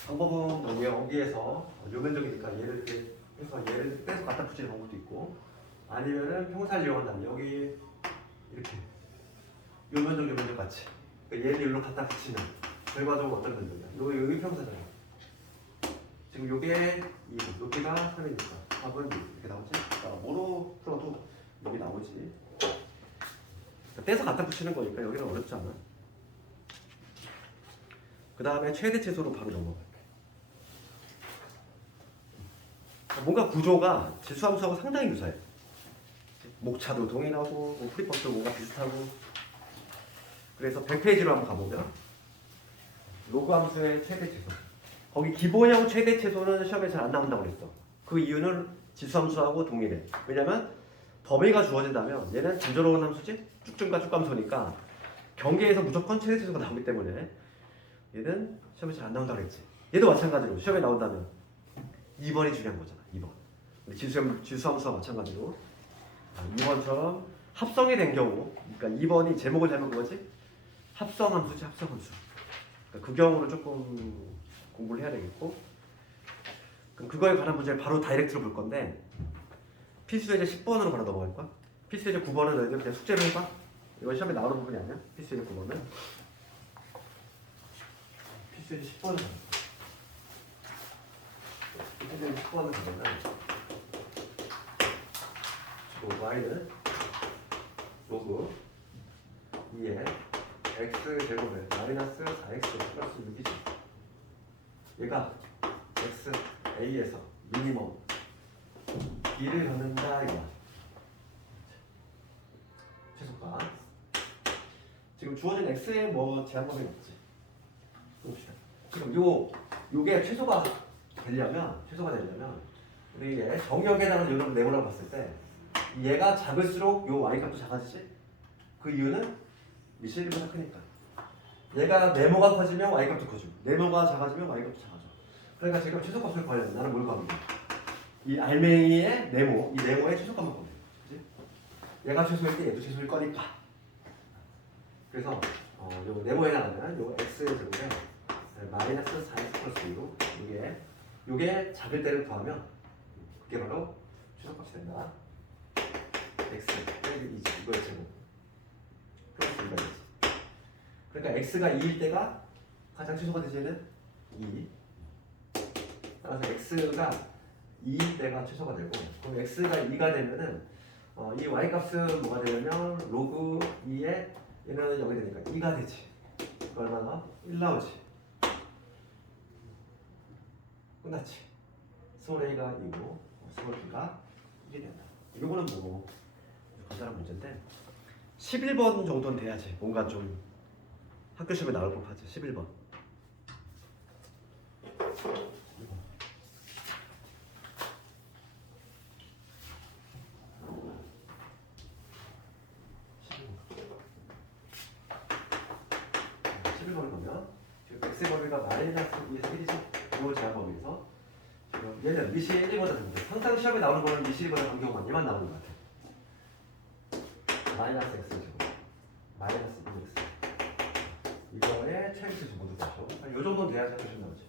방법은 여기에서 요면적이니까 얘를 이렇게 해서 얘를 빼서 갖다 붙이는 방법도 있고 아니면은 평사를 이용한다면 여기 이렇게 요면적 같이 그러니까 얘를 여기로 갖다 붙이면 결과적으로 어떤 면적이야? 여기 평사잖아. 지금 요게 이 높이가 3이니까 답은 이렇게 나오지? 그러니까 뭐로 풀어도 여기 나오지. 그러니까 떼서 갖다 붙이는 거니까 여기는 어렵지 않아. 그 다음에 최대 최소로 바로 넘어갈게. 뭔가 구조가 지수함수하고 상당히 유사해. 목차도 동일하고 뭐 프리법도 뭔가 비슷하고. 그래서 100페이지로 한번 가보면 로그 함수의 최대 최소. 거기 기본형 최대 최소는 시험에 잘 안 나온다고 그랬어. 그 이유는 지수함수하고 동일해. 왜냐면 범위가 주어진다면 얘는 단조로운 함수지 쭉쭉과 쭉감수니까 경계에서 무조건 최대 최소가 나오기 때문에 얘는 시험에 잘 안 나온다고 그랬지. 얘도 마찬가지로 시험에 나온다면 2번이 중요한 거잖아. 2번. 지수함수와 마찬가지로 2번처럼 합성이 된 경우 그러니까 2번이 제목을 잘못 그거지? 합성함수지 합성함수. 그러니까 그 경우를 조금 공부를 해야 되겠고 그럼 그거에 관한 문제를 바로 다이렉트로 볼 건데 필수예제 10번으로 바로 넘어갈 거야. 필수예제 9번은 너희들 그냥 숙제로 해봐. 이건 시험에 나오는 부분이 아니야. 필수예제 9번은 필수예제 10번을 필수예제 10번을 보면 y는 로그 2에 x 제곱에 마이너스 4x 플러스 6이지. 얘가 x a에서 미니멈 b를 갖는다 이거야. 최소가 지금 주어진 x에 뭐 제한 범위 없지. 봅시다. 그럼 요게 최소가 되려면 우리 정역에 해당하는 요런 네모를 봤을 때 얘가 작을수록 요 y 값도 작아지지. 그 이유는 미실보다 크니까. 얘가 네모가 커지면 y 값도 커지고 네모가 작아지면 y 값도 작아져. 그러니까 지금 최소값을 구하려면 나는 뭘 구하면 돼? 이 알맹이의 네모, 이 네모의 최소값만 보면 돼. 그치? 얘가 최소일 때 얘도 최소일 거니까. 그래서 요 네모에 해당하는 요 x의 제곱에 마이너스 4x 플러스 2로 요게 작을 때를 더하면 그게 바로 최소값이 된다. x 빼기 2지 이거의 제곱 플러스 2가 되지. 그러니까 x가 2일 때가 가장 최소가 되지는 2. 따라서 x가 2일 때가 최소가 되고, 그럼 x가 2가 되면은 이 y 값은 뭐가 되냐면 로그 2에 얘는 여기 되니까 2가 되지. 얼마나? 1 나오지. 끝났지. 스몰 a가 2고 스몰 b가 1이 된다. 이거는 뭐 간단한 문제인데 11번 정도는 돼야지. 뭔가 좀 학교 시험에 나올 법하지. 11번. x의 범위가 마이너스 2에서 1이지. 이걸 제한 범위에서 지금 얘는 미시 1보다 됩니다. 항상 시험에 나오는 거는 미시 1보다 간 경우만 얘만 나오는 것 같아. 마이너스 x 제곱 마이너스 2x 이거의 최x 제곱도 되죠. 이 정도는 돼야지 학교 시험 나오지.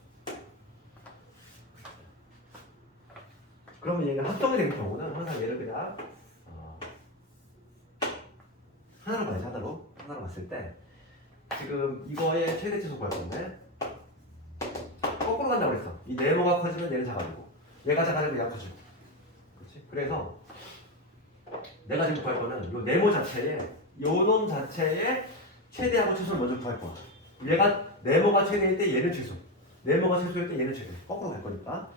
그러면 얘가 합성이 된 경우는 항상 얘를 그냥 하나로 봐야지. 하나로 봤을 때 지금 이거의 최대 치수 구할 건데 거꾸로 간다고 그랬어. 이 네모가 커지면 얘는 작아지고 얘가 작아지면 얘가 커지고. 그렇지? 그래서 내가 지금 구할 거는 요 네모 자체에 요 놈 자체의 최대하고 최소를 먼저 구할 거야. 얘가 네모가 최대일 때 얘는 최소, 네모가 최소일 때 얘는 최대. 거꾸로 갈 거니까.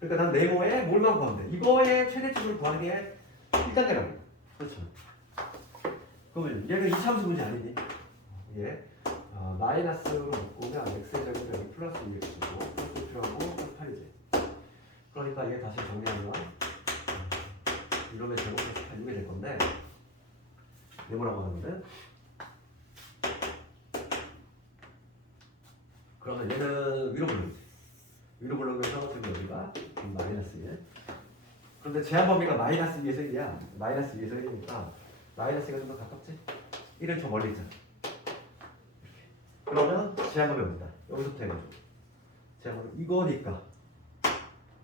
그러니까 난 네모의 뭘만 구하면 돼. 이거의 최대 치수를 구하는 게 1단계라고. 그렇죠. 그러면 얘는 이차함수 문제 아니니? 예. 마이너스로 오면 x의 제곱이 플러스 2x고 플러스 필요하고 플러스 8이지. 그러니까 얘 다시 정리하면 이놈의 제곱 플러스 8 이게 될 건데 네모라고 하는데 그러면 얘는 위로 불러주지. 위로 불러면서 지금 여기가 마이너스 1. 그런데 제한 범위가 마이너스 2에서 1이야. 마이너스 2에서 1이니까 마이너스 2가 좀 더 가깝지? 1은 저 멀리 있잖아. 그러면 제한범위 옵니다. 여기서부터 해가지고 제한범위 이거니까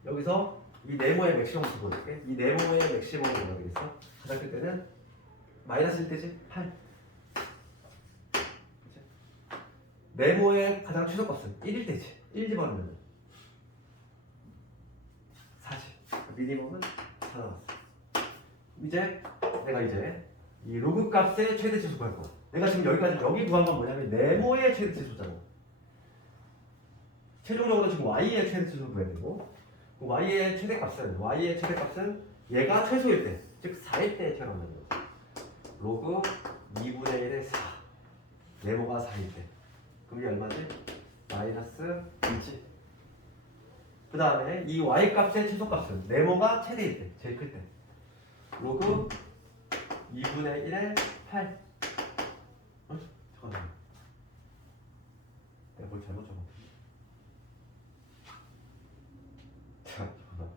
여기서 이 네모의 맥시멈을 보여줄게. 이 네모의 맥시멈은 뭐가 되겠어? 가장 클 때는 마이너스 1대지 8. 그치? 네모의 가장 최소값은 1일 때지. 1 집어넣으면 4지. 미니멈은 4 나왔어. 이제 내가 이 로그 값의 최대 치수 구할 거야. 내가 지금 여기 구한 건 뭐냐면 네모의 최대 치수잖아. 최종적으로 지금 y의 최대 치수를 구해야 되고 그 y의 최대값은 얘가 최소일 때, 즉 4일 때 태어난다는 거지. 로그 2분의 1의 4 네모가 4일 때 그럼 이게 얼마지? 마이너스 1지. 그 다음에 이 y값의 최소값은 네모가 최대일 때, 제일 클 때 로그 2분의 1의 8. 잠깐만. 내가 뭘 잘못 적었지? 잠깐만.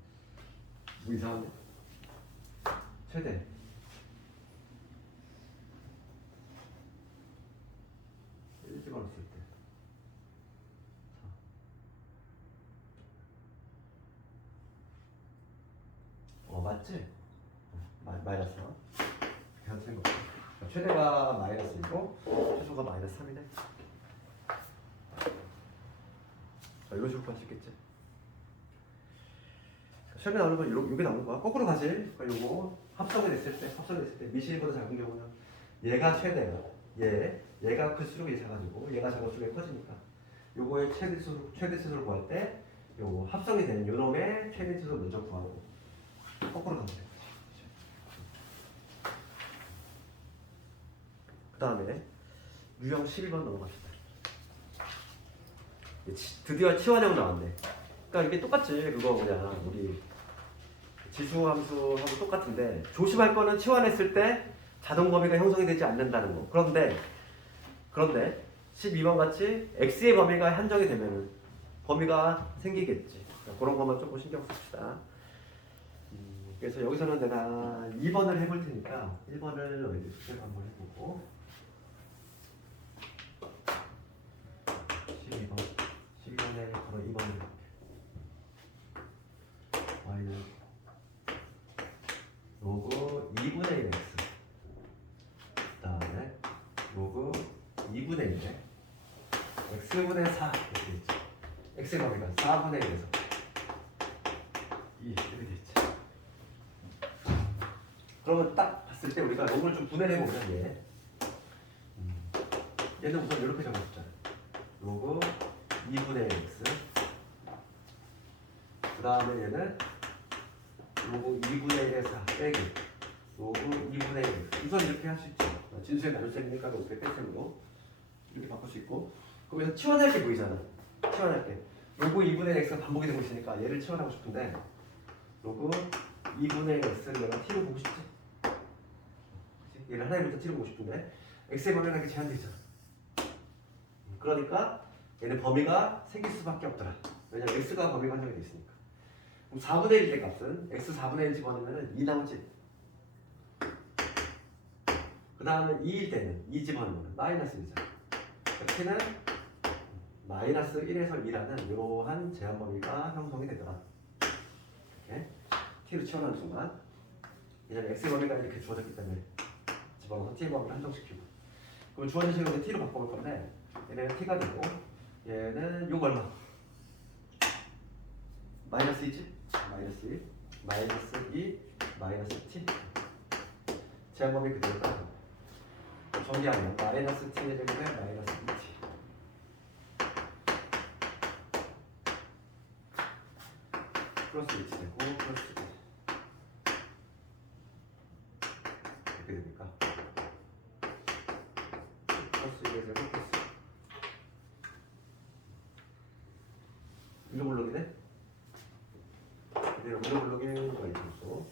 뭐 이상한데? 최대. 일찍 걸었을 때. 맞지? 마이너스. 그냥 틀린 거. 최대가 마이너스 1이고 최소가 마이너스 3이네. 자, 이런 식으로 찍겠지. 시험에 나오는 건 이게 나오는 거야. 거꾸로 가지. 그러니까 요거 합성이 됐을 때 미실보다 작은 경우는 얘가 최대야. 얘가 클수록 얘 작아지고 얘가 작을수록 얘 커지니까 요거의 최대 치수를 구할 때 요거 합성이 되는 요놈의 최대 치수를 먼저 구하고 거꾸로 가면 돼. 그 다음에 유형 11번 넘어갑시다. 드디어 치환형 나왔네. 그러니까 이게 똑같지. 그거 뭐냐 우리 지수함수하고 똑같은데 조심할 거는 치환했을 때 자동 범위가 형성이 되지 않는다는 거. 그런데 12번 같이 x의 범위가 한정이 되면은 범위가 생기겠지. 그런 것만 조금 신경 씁시다. 그래서 여기서는 내가 2번을 해볼 테니까 1번을 너희들 숙제를 한번 해보고 12번에 바로 2번을 해볼게. y는 로그 2분의 1 x 그 다음에 로그 2분의 1에 x분의 4 이렇게 되있지. x의 범위가 4분의 1에서 2 이렇게 되있지. 그러면 딱 봤을 때 우리가 로그를 좀 분해를 해보면 얘는 우선 이렇게 정해줬잖아. 로그 2분의 1 x 그 다음에 얘는 로그 2분의 1에서 빼기 로그 2분의 1 우선 이렇게 할 수 있죠. 진수에 나눗셈이니까 이렇게 뺄셈으로 이렇게 바꿀 수 있고, 그럼 여기서 치환할 게 보이잖아. 치환할 게 로그 2분의 1 x가 반복이 되고 있으니까 얘를 치환하고 싶은데 로그 2분의 1 x를 내가 t로 보고 싶지. 그치? 얘를 하나부터 t로 보고 싶은데 x의 범위가 이렇게 제한되어 있잖아. 그러니까 얘는 범위가 생길 수밖에 없더라. 왜냐면 x가 범위가 한정이 되어 있으니까. 그럼 4분의 1의 값은 x 4분의 1 집어넣으면 2 나오지. 그 다음에 2일 때는 2 집어넣으면 마이너스 1이잖아. t는 마이너스 1에서 2라는 이러한 제한 범위가 형성이 되더라. 이렇게 t로 치환하는 순간 왜냐면 x의 범위가 이렇게 주어졌기 때문에 집어넣어서 t의 범위를 한정시키고, 그럼 주어진 식으로 t로 바꿔볼 건데 얘는 t가 되고 얘는 요거 얼마? 마이너스 2지? 마이너스 1, 마이너스 2, 마이너스 t. 제한 범위 그대로다. 정리하면 마이너스 t의 제곱에 마이너스 2t. 플러스 2t 되고 플러스 2t. 이렇게 됩니까? 플러스 2의 제곱 플러스 이거 블록이네? 그대로 이거 블록에 뭐가 있었어?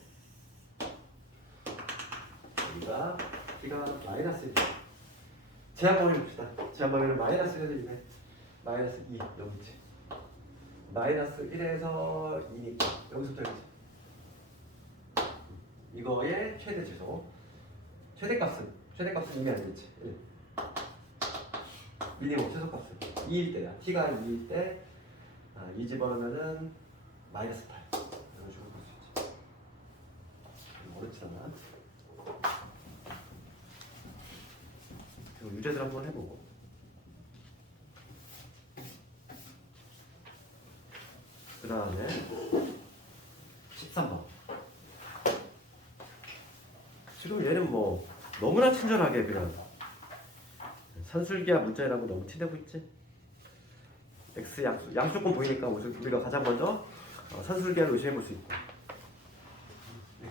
여기가 t가 마이너스 1. 제한 범위 봅시다. 제한 범위는 마이너스 1에서 마이너스 2 여기 있지. 마이너스 1에서 2니까 여기서부터 여기지. 이거의 최대 최소. 최대값은 이미 알겠지. 1. 미니멈 최소값은 2일 때야. t가 2일 때 2 집어넣으면은 마이너스 8. 이런 식으로 볼 수 있지. 어렵지 않아. 그리고 유제들 한번 해보고. 그 다음에 13번. 지금 얘는 뭐 너무나 친절하게 그냥 산술기하 문자이라고 너무 티내고 있지. x 양수조건 보이니까 우리가 가장 먼저 산술기하를 의심해 볼 수 있고.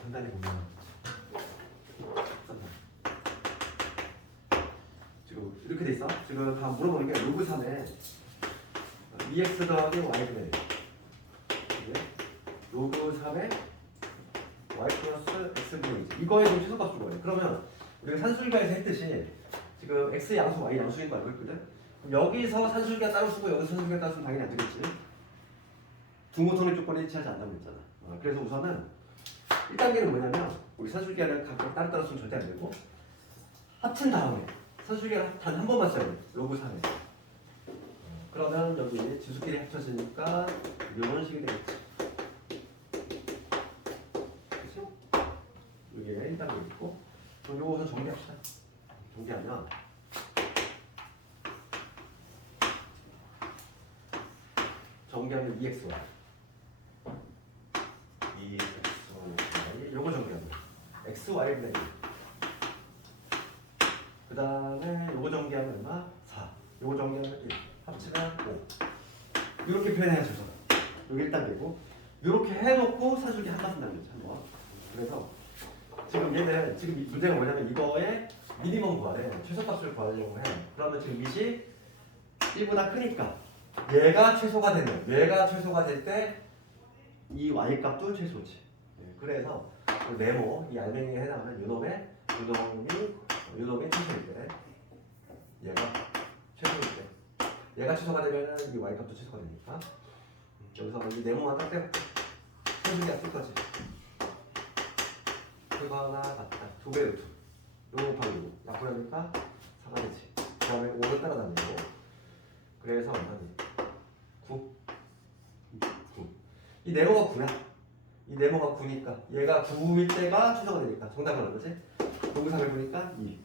간단히 보면 지금 이렇게 돼 있어. 지금 다 물어보는 게 로그 3에 2x 더하기 y분의 1. 로그 3에 y 플러스 x분의 2. 이거에 좀 최소값 준 거예요. 그러면 우리가 산술기하에서 했듯이 지금 x 양수 y 양수인 거 알고 있거든. 여기서 산술기하 따로 쓰고 여기서 산술기하 따로 쓰면 당연히 안 되겠지. 중고통일 조건이 일치하지 않다고 했잖아. 그래서 우선은 1단계는 뭐냐면 우리 산술기하를 각각 따로 쓰면 절대 안 되고 합친 다음에 산술기하를 단 한 번만 써야 돼. 로그 3에. 그러면 여기 지수끼리 합쳐지니까 이런 식이 되겠지. 그렇죠? 이게 1단계 있고 그럼 요거 우선 정리합시다. 정리하면 정리하면 2xy 요거 정리하면 xy분의 1. 그 다음에 요거 정리하면 얼마? 4. 요거 정리하면 1. 합치면 5. 이렇게 표현해야죠. 요게 1단계고 이렇게 해놓고 사줄기 한번 쓴다는 거죠. 한번. 그래서 지금 얘는 지금 문제가 뭐냐면 이거에 미니멈 구하래. 최소값을 구하려고 해. 그러면 지금 밑이 1보다 크니까 얘가 최소가 되는, 얘가 최소가 될 때 이 y값도 최소지. 네, 그래서 네모 이 알맹이에 해당하는 요놈의 최소일 때 얘가 최소일 때 얘가 최소가 되면 이 y값도 최소가 되니까 여기서 이 네모만 딱 떼고 최소기가 쓸 거지. 크거나 같다. 2배 루트. 요거 곱하기 요거. 약분하니까 4가 되지. 그 다음에 5는 따라다니고. 그래서 얼마니? 9. 9. 이 네모가 9야. 이 네모가 9니까 얘가 9일 때가 최소가 되니까 정답은 얼마지? 여기서 해보니까 2.